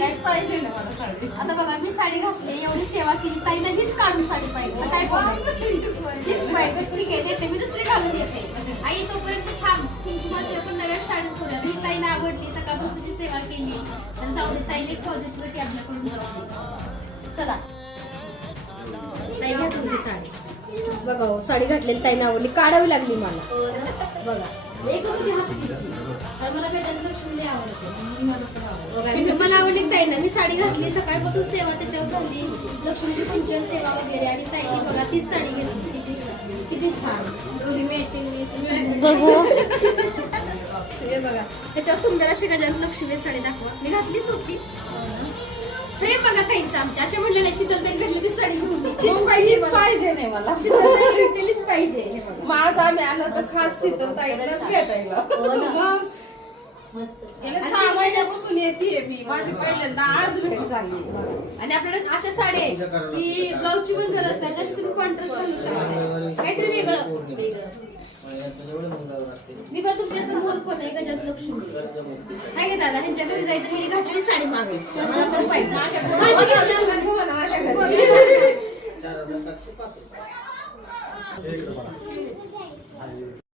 पाहिजे ना मला साडी. आता बघा मी साडी घातली एवढी सेवा केली ताईला हीच काढून साडी पाहिजे तर काय बोलायचं हीच पाहिजे ठीक आहे देते मी दुसरी घालून येते आई तोपर्यंत थांब तुम्हाला पण नव्या साडी करूया ही ताईला आवडली सकाळपासून तुझी सेवा केली आणि जाऊ दे ताईने पॉझिटिव्हिटी आपल्याकडून जाऊ चला ताई घ्या तुमची साडी बघा हो साडी घातलेली ताईने आवडली काढावी लागली मला बघा एक होती हाताची आणि मला गजानन आवडते बघा मला आवडली ताई ना मी साडी घातली सकाळपासून सेवा त्याच्यावर झाली लक्ष्मीची पूजन सेवा वगैरे आणि ताईने बघा तीच साडी घेतली किती छान हे बघा त्याच्यावर सुंदर अशी गजानन लक्ष्मी साडी दाखवा मी घातलीच होती हे बघा ताईंचं आमच्या असे म्हणले नाही शीतलताई घातली की साडी घेऊन पाहिजे नाही मला शीतलताई भेटलीच पाहिजे हे बघा माझं आम्ही आलो तर खास शीतलताईलाच भेटायला. गेल्या 6 महिन्यापासून येते मी माझी पहिल्यांदा आज भेट झाली आणि आपल्याला अशा साड्या आहेत की ब्लाऊजची पण गरज नाही जशी तुम्ही कॉन्ट्रास्ट घालू शकता काहीतरी वेगळं मी पण तुमच्या समोर पण आहे गजात लक्ष्मी आहे का दादा ह्यांच्या घरी जायचं हे घातली साडी मागायची मला पण पाहिजे